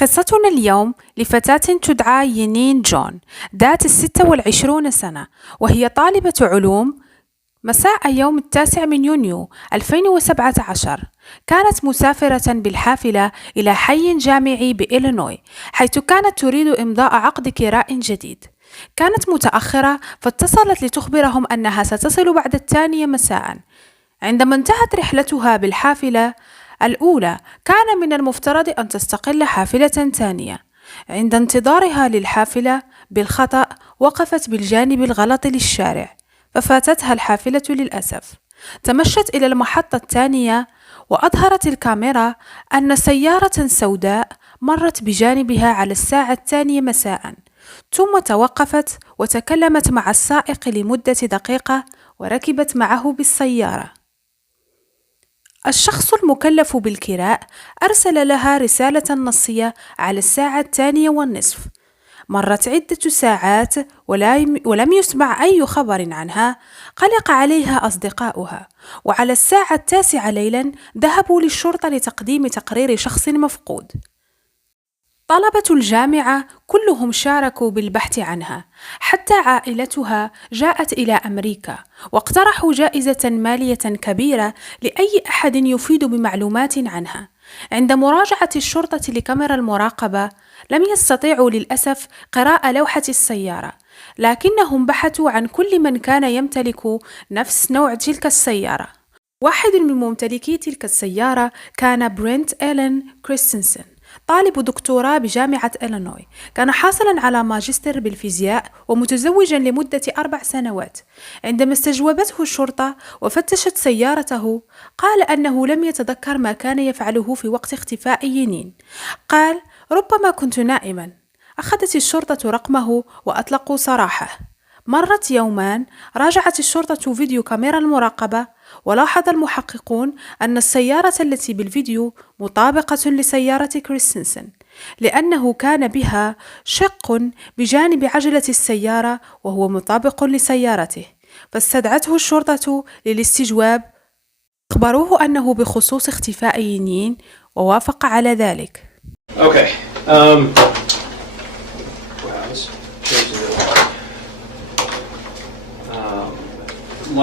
قصتنا اليوم لفتاة تدعى ينين جون ذات 26 سنة، وهي طالبة علوم. مساء يوم 9 من يونيو 2017 كانت مسافرة بالحافلة إلى حي جامعي بإلينوي، حيث كانت تريد إمضاء عقد كراء جديد. كانت متأخرة فاتصلت لتخبرهم أنها ستصل بعد 2 مساء. عندما انتهت رحلتها بالحافلة الأولى كان من المفترض أن تستقل حافلة ثانية. عند انتظارها للحافلة بالخطأ وقفت بالجانب الغلط للشارع، ففاتتها الحافلة للأسف. تمشت إلى المحطة الثانية وأظهرت الكاميرا أن سيارة سوداء مرت بجانبها على الساعة 2 مساء، ثم توقفت وتكلمت مع السائق لمدة دقيقة وركبت معه بالسيارة. الشخص المكلف بالكراء أرسل لها رسالة نصية على الساعة 2:30. مرت عدة ساعات ولم يسمع أي خبر عنها. قلق عليها أصدقاؤها، وعلى الساعة 9 ليلا ذهبوا للشرطة لتقديم تقرير شخص مفقود. طلبة الجامعة كلهم شاركوا بالبحث عنها، حتى عائلتها جاءت إلى أمريكا واقترحوا جائزة مالية كبيرة لأي أحد يفيد بمعلومات عنها. عند مراجعة الشرطة لكاميرا المراقبة لم يستطيعوا للأسف قراءة لوحة السيارة، لكنهم بحثوا عن كل من كان يمتلك نفس نوع تلك السيارة. واحد من ممتلكي تلك السيارة كان برينت إلين كريستنسن، طالب دكتورا بجامعة إلينوي. كان حاصلا على ماجستير بالفيزياء ومتزوجا لمدة 4 سنوات. عندما استجوبته الشرطة وفتشت سيارته قال أنه لم يتذكر ما كان يفعله في وقت اختفاء ينين. قال: ربما كنت نائما. أخذت الشرطة رقمه وأطلقوا سراحه. مرت يومان، راجعت الشرطة فيديو كاميرا المراقبة، ولاحظ المحققون أن السيارة التي بالفيديو مطابقة لسيارة كريستنسن، لأنه كان بها شق بجانب عجلة السيارة وهو مطابق لسيارته. فاستدعته الشرطة للاستجواب، أخبروه أنه بخصوص اختفاء ينين ووافق على ذلك. Okay.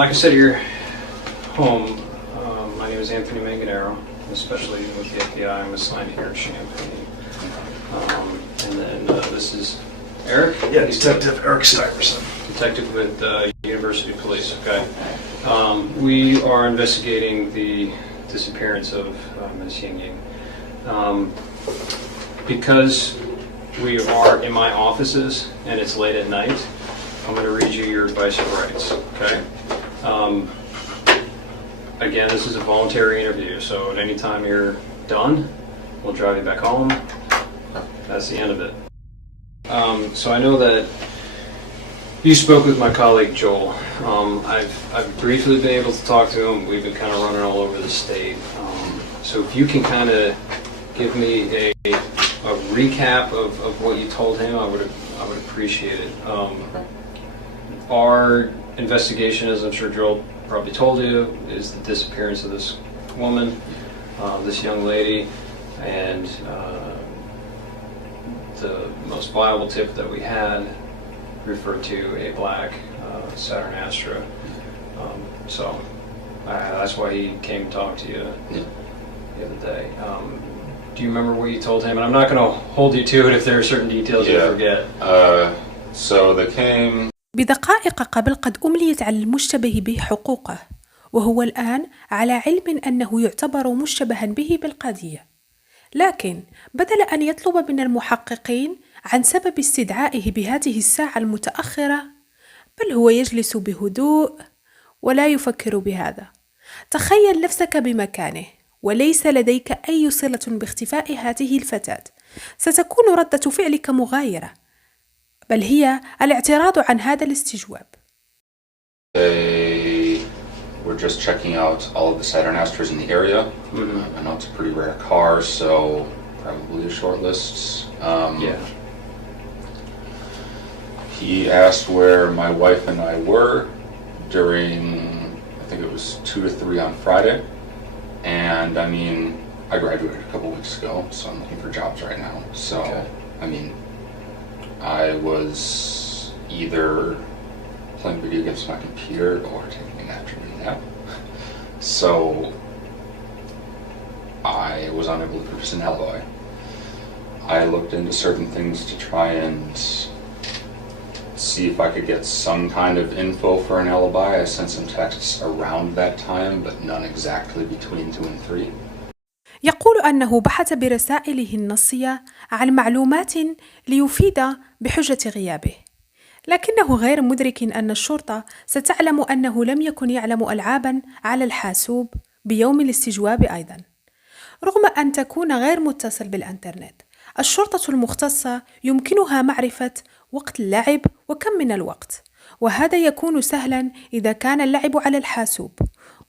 Like I said, you're home. My name is Anthony Manganero. I'm a special agent with the FBI. I'm assigned here in Champaign. And then this is Eric? Yeah, Detective Eric Stuyvesant. Detective with University Police, okay. We are investigating the disappearance of Ms. Ying. Because we are in my offices and it's late at night, I'm going to read you your advice of rights, okay? Again, this is a voluntary interview, so at any time you're done, we'll drive you back home. That's the end of it. So I know that you spoke with my colleague Joel. I've briefly been able to talk to him. We've been kind of running all over the state. So if you can kind of give me a recap of what you told him, I would appreciate it. Our investigation, as I'm sure Joel probably told you, is the disappearance of this woman, this young lady, and the most viable tip that we had referred to a black Saturn Astra. So that's why he came and talked to you the other day. Do you remember what you told him? And I'm not going to hold you to it if there are certain details you forget. So they came. بدقائق قبل قد أمليت على المشتبه به حقوقه، وهو الآن على علم أنه يعتبر مشتبها به بالقضية. لكن بدل أن يطلب من المحققين عن سبب استدعائه بهذه الساعة المتأخرة، بل هو يجلس بهدوء ولا يفكر بهذا. تخيل نفسك بمكانه وليس لديك أي صلة باختفاء هذه الفتاة. ستكون ردة فعلك مغايرة، بل هي الاعتراض عن هذا الاستجواب. They were just checking out all of the Saturn Astras in the area. I know it's a pretty rare car, so probably a short list. He asked where my wife and I were during, I think it was 2 to 3 on Friday. And I mean, I graduated a couple weeks ago, so I'm looking for jobs right now. So, Okay. I mean, I was either playing video games on my computer or taking an afternoon nap. So, I was unable to produce an alibi. I looked into certain things to try and see if I could get some kind of info for an alibi. I sent some texts around that time, but none exactly between 2 and 3. يقول أنه بحث برسائله النصية عن معلومات ليفيد بحجة غيابه، لكنه غير مدرك أن الشرطة ستعلم أنه لم يكن يعلم ألعابا على الحاسوب بيوم الاستجواب أيضا. رغم أن تكون غير متصل بالإنترنت، الشرطة المختصة يمكنها معرفة وقت اللعب وكم من الوقت، وهذا يكون سهلا إذا كان اللعب على الحاسوب،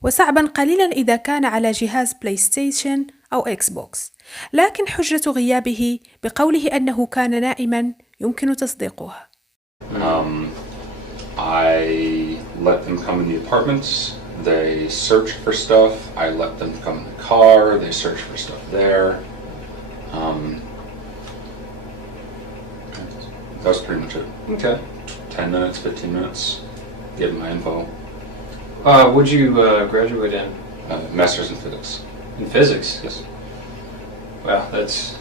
وصعبا قليلا إذا كان على جهاز بلاي ستيشن أو إكس بوكس. لكن حجة غيابه بقوله أنه كان نائما يمكن تصديقها. I let them come in the apartment. They searched for stuff. I let them come in the car. They searched for stuff there. That was pretty much it. Okay. 10 minutes, 15 minutes, getting my info. What'd you graduate in? Master's in physics. In physics? Yes. Wow, that's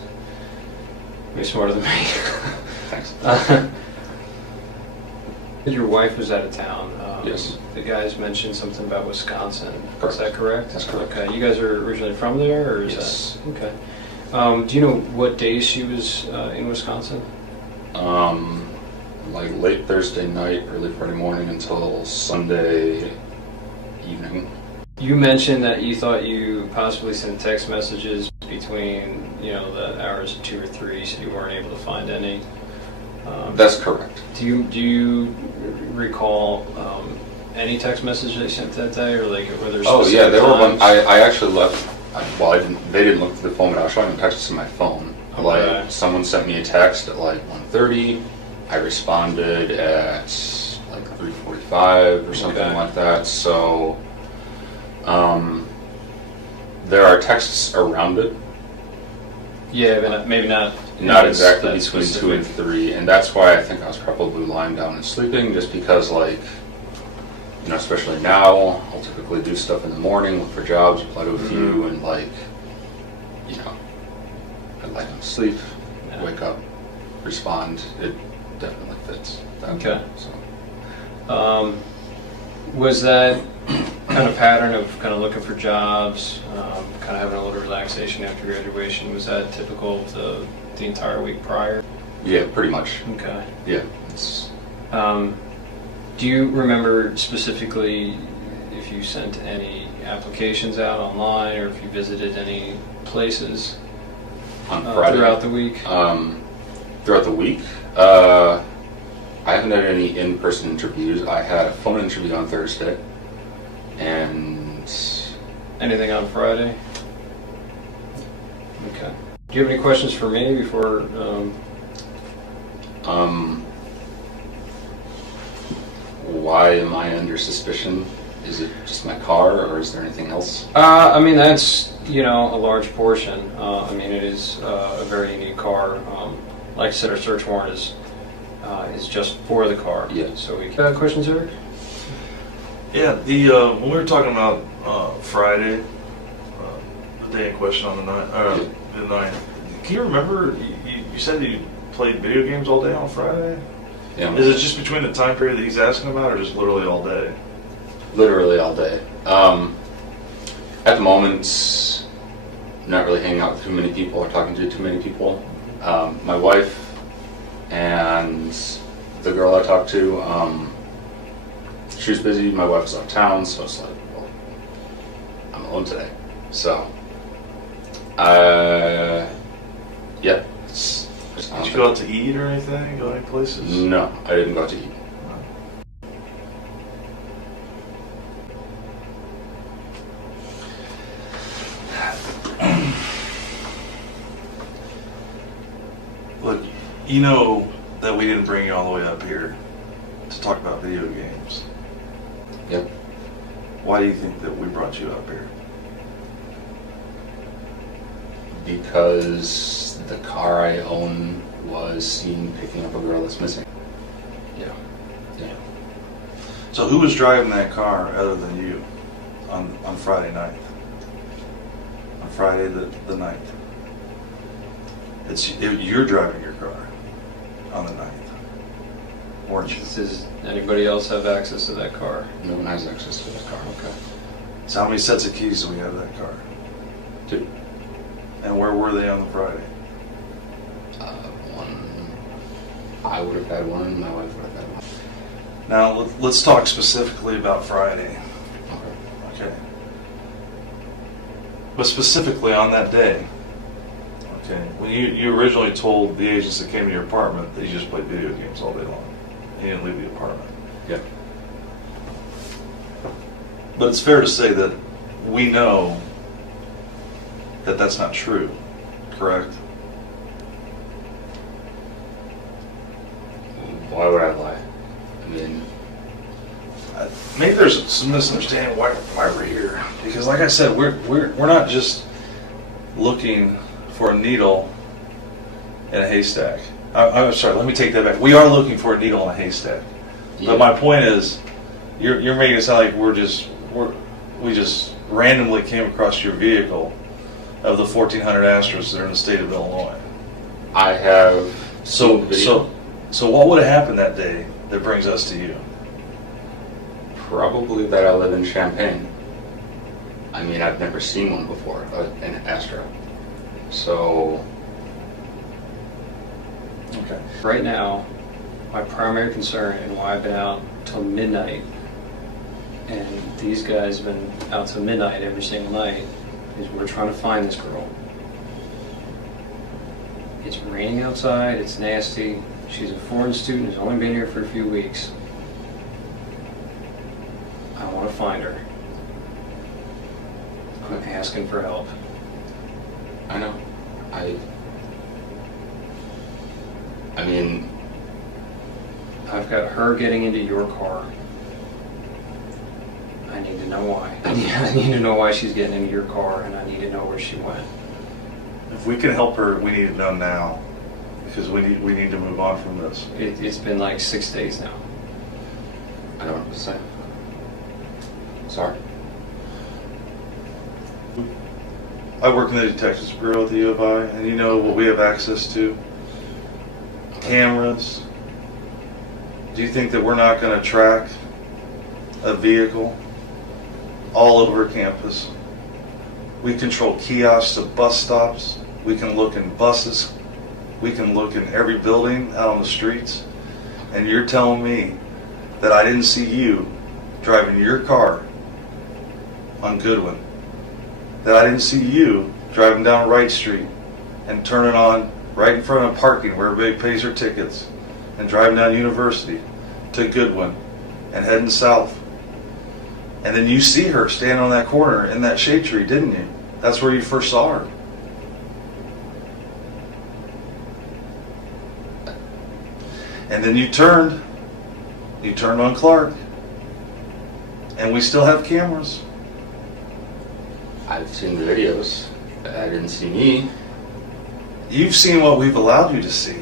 way smarter than me. Thanks. Your wife was out of town. Yes. The guys mentioned something about Wisconsin. Correct. Is that correct? That's correct. Okay. You guys are originally from there, or is Yes. that okay? Do you know what days she was in Wisconsin? Like late Thursday night, early Friday morning until Sunday evening. You mentioned that you thought you possibly sent text messages between, the hours of 2 or 3, so you weren't able to find any. That's correct. Do you recall any text messages they sent that day, or like were there? Oh yeah, there were one. times? I actually left. Well, I didn't. They didn't look through the phone, but I was showing them texts on my phone. Okay. Like someone sent me a text at like 1:30. I responded at like 3:45 or something Okay. like that. So there are texts around it. Yeah, but maybe not. Not exactly that between specific. 2 and 3, and that's why I think I was probably lying down and sleeping, just because, like, especially now, I'll typically do stuff in the morning, look for jobs, apply to a few, and, like, I lie down to sleep, Yeah. wake up, respond. It definitely fits. That Okay. way, so. Was that kind of pattern of kind of looking for jobs, kind of having a little relaxation after graduation, was that typical of the entire week prior? Yeah, pretty much. Okay. Yeah. It's, Do you remember specifically if you sent any applications out online or if you visited any places on Friday. throughout the week? Throughout the week? I haven't had any in-person interviews. I had a phone interview on Thursday, and Anything on Friday? Okay. Do you have any questions for me before? Why am I under suspicion? Is it just my car, or is there anything else? I mean, that's, a large portion. It is a very unique car. Like I said, our search warrant is just for the car. Yeah. So we questions, Eric? Yeah, when we were talking about Friday, the day in question on the night, can you remember, you said you played video games all day on Friday? Yeah. Is it just between the time period that he's asking about, or just literally all day? Literally all day. At the moment, not really hanging out with too many people or talking to too many people. My wife and the girl I talked to, she was busy, my wife was out of town, so it's like, well, I'm alone today. So, yeah. Did you go out to eat or anything? Go any places? No, I didn't go out to eat. Look, you know that we didn't bring you all the way up here to talk about video games. Yep. Why do you think that we brought you up here? Because the car I own was seen picking up a girl that's missing. Yeah. Yeah. So who was driving that car other than you on Friday night? On Friday the 9th. You're driving your car on the 9th, weren't you? Does anybody else have access to that car? No one has access to that car. Okay. So how many sets of keys do we have to that car? 2. And where were they on the Friday? One, I would have had one, and my wife would have had one. Now let's talk specifically about Friday. Okay. Okay. But specifically on that day, okay, when you originally told the agents that came to your apartment that you just played video games all day long. You didn't leave the apartment. Yeah. But it's fair to say that we know that that's not true, correct? Why would I lie? I mean, Maybe there's some misunderstanding why we're here. Because like I said, we're not just looking for a needle in a haystack. I'm sorry, let me take that back. We are looking for a needle in a haystack. yeah. But my point is, you're making it sound like we just randomly came across your vehicle of the 1,400 Astros that are in the state of Illinois. I have So seen video. so what would have happened that day that brings us to you? Probably that I live in Champaign. I mean, I've never seen one before, an Astro. So, Okay. Right now, my primary concern and why I've been out till midnight, and these guys have been out till midnight every single night, is we're trying to find this girl. It's raining outside, it's nasty. She's a foreign student who's only been here for a few weeks. I want to find her. I'm asking for help. I know. I mean, I've got her getting into your car. I need to know why. I need to know why she's getting into your car, and I need to know where she went. If we can help her, we need it done now, because we need to move on from this. It's been like 6 days now. I don't know what to say. Sorry. I work in the Detectives Bureau at the U of I, and you know what we have access to? Cameras. Do you think that we're not going to track a vehicle all over campus? We control kiosks at bus stops. We can look in buses. We can look in every building out on the streets. And you're telling me that I didn't see you driving your car on Goodwin? That I didn't see you driving down Wright Street and turning on right in front of parking where everybody pays their tickets and driving down University to Goodwin and heading south? And then you see her standing on that corner in that shade tree, didn't you? That's where you first saw her. And then you turned on Clark. And we still have cameras. I've seen the videos. I didn't see me. You've seen what we've allowed you to see.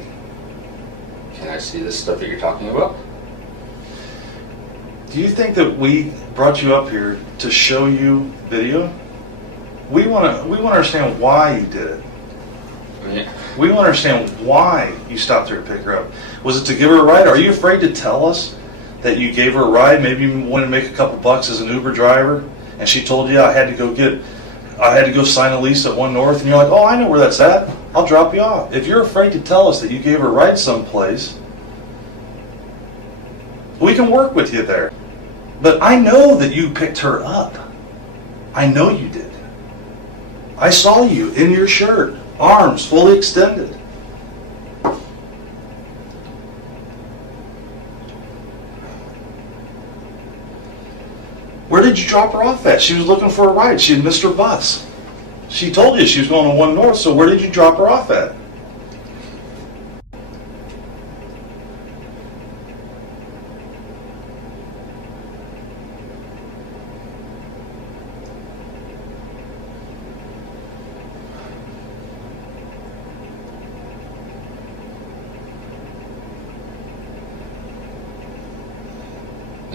Can I see this stuff that you're talking about? Do you think that we brought you up here to show you video? We want to understand why you did it. Yeah. We want to understand why you stopped her to pick her up. Was it to give her a ride? Are you afraid to tell us that you gave her a ride? Maybe you wanted to make a couple bucks as an Uber driver, and she told you I had to go sign a lease at 1 North, and you're like, oh, I know where that's at. I'll drop you off. If you're afraid to tell us that you gave her a ride someplace, we can work with you there. But I know that you picked her up. I know you did. I saw you in your shirt, arms fully extended. Where did you drop her off at? She was looking for a ride. She had missed her bus. She told you she was going to 1 North, so where did you drop her off at?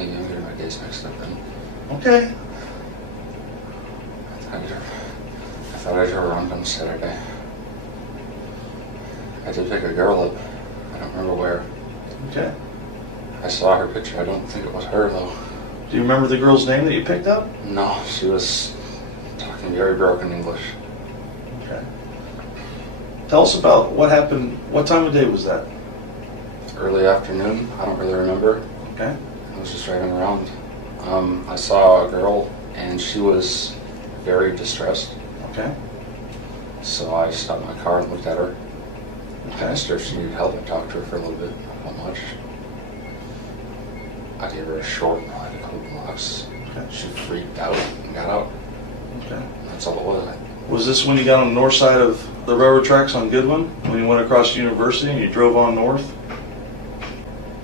Maybe I'm getting my days mixed up then. Okay. I thought I drove around on Saturday. I did pick a girl up. I don't remember where. Okay. I saw her picture. I don't think it was her though. Do you remember the girl's name that you picked up? No, she was talking very broken English. Okay. Tell us about what happened. What time of day was that? Early afternoon. I don't really remember. Okay. I was just driving around. I saw a girl and she was very distressed. Okay. So I stopped my car and looked at her. Okay. I asked her if she needed help. I talked to her for a little bit. Not much. I gave her a short ride, a couple blocks. Okay. She freaked out and got out. Okay. That's all it was. Was this when you got on the north side of the railroad tracks on Goodwin? When you went across the university and you drove on north?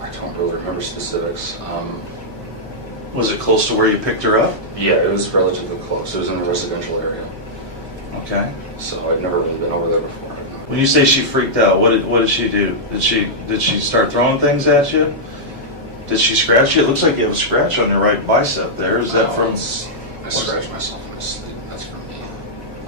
I don't really remember specifics. Was it close to where you picked her up? Yeah, it was relatively close. It was in a residential area. Okay. So I'd never really been over there before. When you say she freaked out, what did she do? Did she start throwing things at you? Did she scratch you? It looks like you have a scratch on your right bicep there. Is that from? I scratched myself in my sleep. That's from me.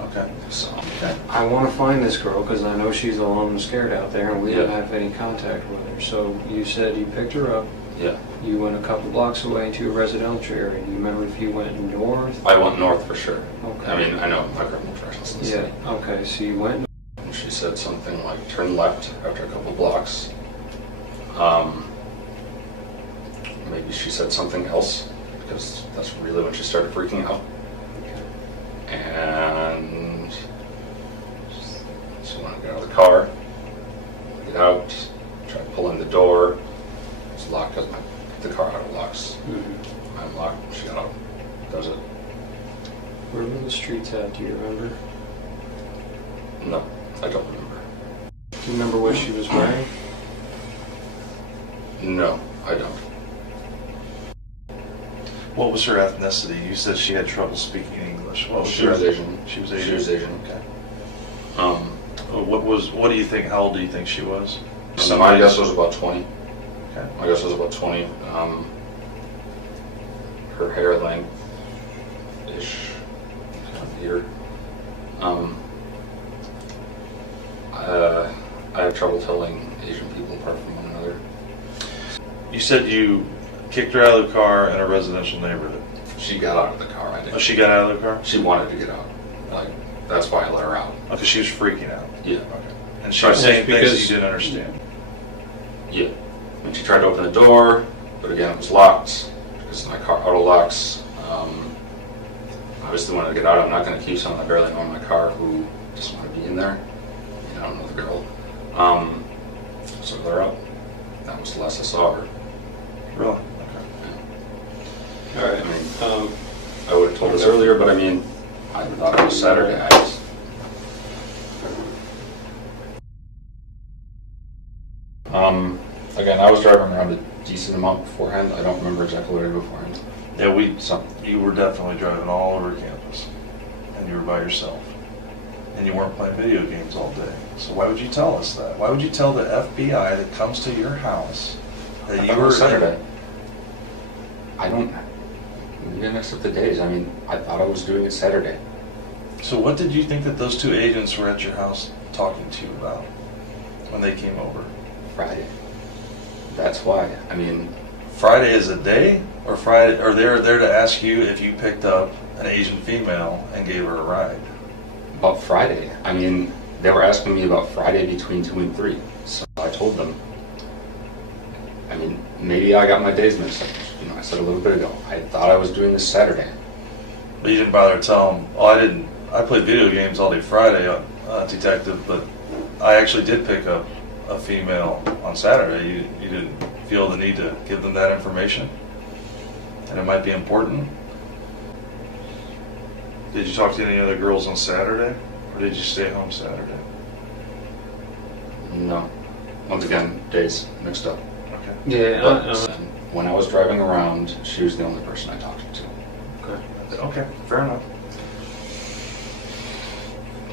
Okay. So Okay. I want to find this girl because I know she's alone and scared out there, and we don't Yeah. have any contact with her. So you said you picked her up. yeah, You went a couple blocks away to a residential area. Do you remember if you went north? I went north for sure. Okay. I mean, I know my criminal directions in the city. Yeah. Okay. So you went. And she said something like turn left after a couple blocks. Maybe she said something else because that's really when she started freaking out. And she wanted to get out of the car, get out, try pulling the door. It's locked because the car auto locks. Mm-hmm. I'm locked. She got out. That was it. Where were the streets at? Do you remember? No, I don't remember. Do you remember what she was wearing? No, I don't. What was her ethnicity? You said she had trouble speaking English. What was She was Asian. She was Asian. She was Asian. Okay. Um, What do you think? How old do you think she was? so my guess was about 20. Okay. My guess was about 20. Her hair length-ish, here. I have trouble telling Asian people apart from one another. You said you kicked her out of the car in a residential neighborhood. She got out of the car. I Oh, didn't. she got out of the car? She wanted to get out. Like that's why I let her out. Because she was freaking out. Yeah. Okay. And she Right, was saying that's things that because- you didn't understand. Yeah. And she tried to open the door, but again it was locked because my car auto locks. Obviously wanted to get out. I'm not going to keep someone I barely know in my car who just want to be in there. I don't know the girl. So I let her out. That was the last I saw her. Really? Okay. All right. I mean, I would have told us earlier, but I mean, I thought it was Saturday. Again, I was driving around a decent amount beforehand. I don't remember exactly what I did beforehand. Yeah, So, you were definitely driving all over campus, and you were by yourself, and you weren't playing video games all day. So why would you tell us that? Why would you tell the FBI that comes to your house that I you thought it were was Saturday. I don't. We didn't mix up the days. I mean, I thought I was doing it Saturday. So what did you think that those two agents were at your house talking to you about when they came over? Friday. That's why. I mean, Friday is a day, or Friday, or they're there to ask you if you picked up an Asian female and gave her a ride? about Friday. I mean, they were asking me about Friday between 2 and 3. So I told them. I mean, maybe I got my days mixed up. You know, I said a little bit ago. I thought I was doing this Saturday. But you didn't bother to tell them, oh, I didn't. I played video games all day Friday, detective, but I actually did pick up a female on Saturday. You didn't feel the need to give them that information? And it might be important? Did you talk to any other girls on Saturday? Or did you stay home Saturday? No. Once again, days mixed up. Okay. Yeah. But when I was driving around, she was the only person I talked to. Okay. Okay, fair enough.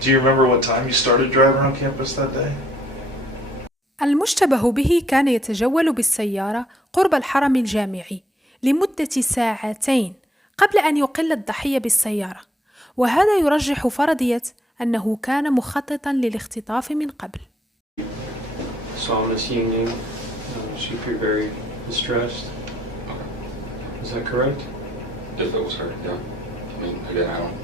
Do you remember what time you started driving around campus that day? المشتبه به كان يتجول بالسيارة قرب الحرم الجامعي لمدة 2 ساعات قبل أن يقل الضحية بالسيارة، وهذا يرجح فرضية أنه كان مخططا للاختطاف من قبل. Saw Miss Ying. She appeared very distressed. Is that correct? If it was her, yeah. I mean, again, I don't...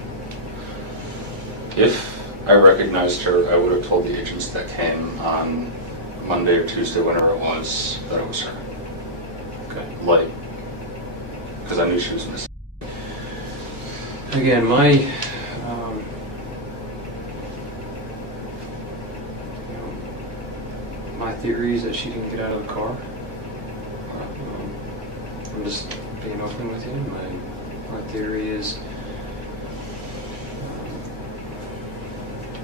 If I recognized her, I would have told the agents that came on Monday or Tuesday, whenever it was, that it was her. Okay. Like, because I knew she was missing. Again, my my theory is that she didn't get out of the car. I'm just being open with you. My theory is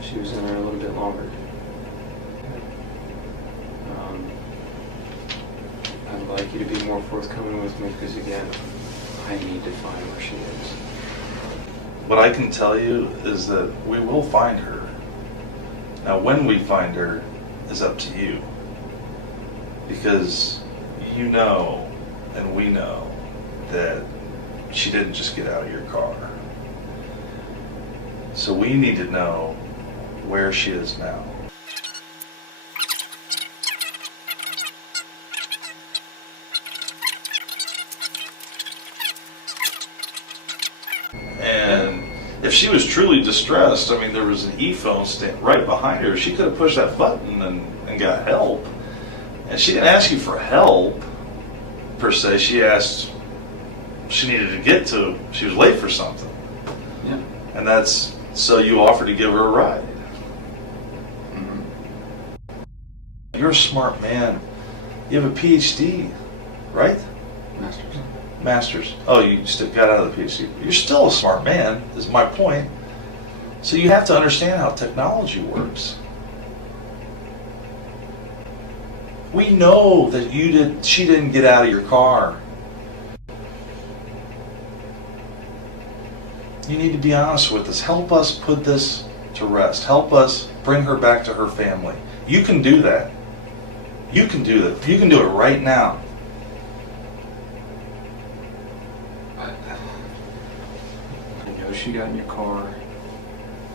she was in there a little bit longer. I'd like you to be more forthcoming with me because, again, I need to find where she is. What I can tell you is that we will find her. Now, when we find her is up to you. Because you know, and we know, that she didn't just get out of your car. So we need to know where she is now. And if she was truly distressed, I mean, there was an e-phone stand right behind her. She could have pushed that button and got help. And she didn't ask you for help, per se. She asked, she needed to get to, she was late for something. Yeah. And that's, so you offered to give her a ride. Mm-hmm. You're a smart man. You have a PhD, right? Masters. Masters. Oh, you still got out of the PhD. You're still a smart man, is my point. So you have to understand how technology works. We know that she didn't get out of your car. You need to be honest with us. Help us put this to rest. Help us bring her back to her family. You can do that. You can do that. You can do it right now. I know she got in your car.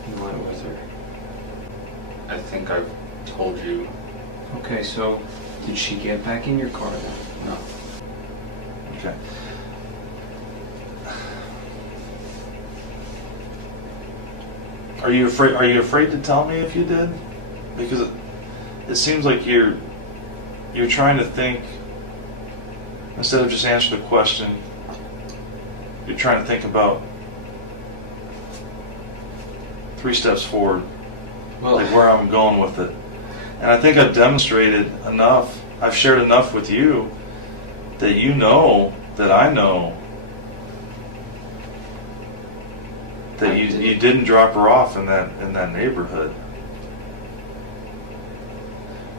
You went with her. I think I've told you. Okay, so did she get back in your car then? No. Okay. Are you afraid to tell me if you did? Because it seems like you're trying to think instead of just answer the question. You're trying to think about 3 steps forward, Well, like where I'm going with it. And I think I've demonstrated enough, I've shared enough with you that you know that I know that you didn't drop her off in that neighborhood.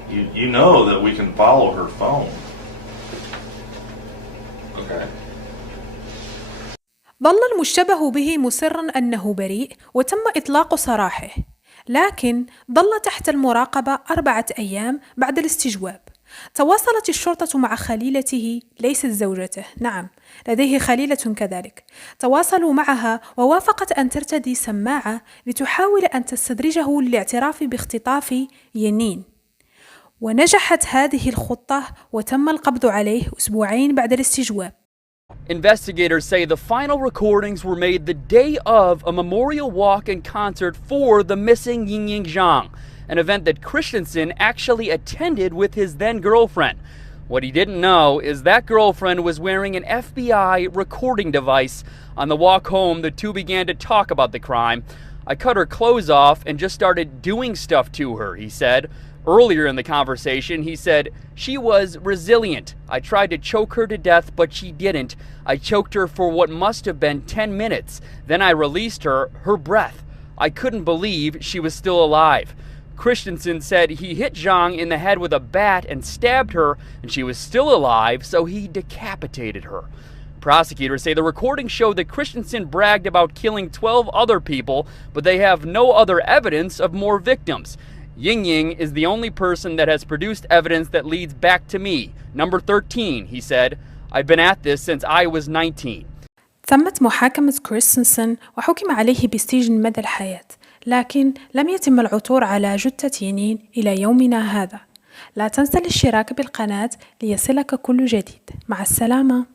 You know that we can follow her phone. Okay. ظل المشتبه به مصرا أنه بريء وتم إطلاق سراحه، لكن ظل تحت المراقبة 4 أيام بعد الاستجواب. تواصلت الشرطة مع خليلته، ليست زوجته، نعم لديه خليلة كذلك. تواصلوا معها ووافقت أن ترتدي سماعة لتحاول أن تستدرجه للاعتراف باختطاف ينين، ونجحت هذه الخطة وتم القبض عليه 2 أسبوعين بعد الاستجواب. Investigators say the final recordings were made the day of a memorial walk and concert for the missing Yingying Zhang, an event that Christensen actually attended with his then-girlfriend. What he didn't know is that girlfriend was wearing an FBI recording device. On the walk home, the two began to talk about the crime. I cut her clothes off and just started doing stuff to her, he said. Earlier in the conversation, he said, she was resilient. I tried to choke her to death, but she didn't. I choked her for what must have been 10 minutes. Then I released her breath. I couldn't believe she was still alive. Christensen said he hit Zhang in the head with a bat and stabbed her, and she was still alive, so he decapitated her. Prosecutors say the recordings show that Christensen bragged about killing 12 other people, but they have no other evidence of more victims. Yingying is the only person that has produced evidence that leads back to me. Number 13, he said. I've been at this since I was 19. تمت محاكمة كريستنسن وحكم عليه بالسجن مدى الحياة، لكن لم يتم العثور على جثة تنين إلى يومنا هذا. لا تنسى الاشتراك بالقناة ليصلك كل جديد. مع السلامة.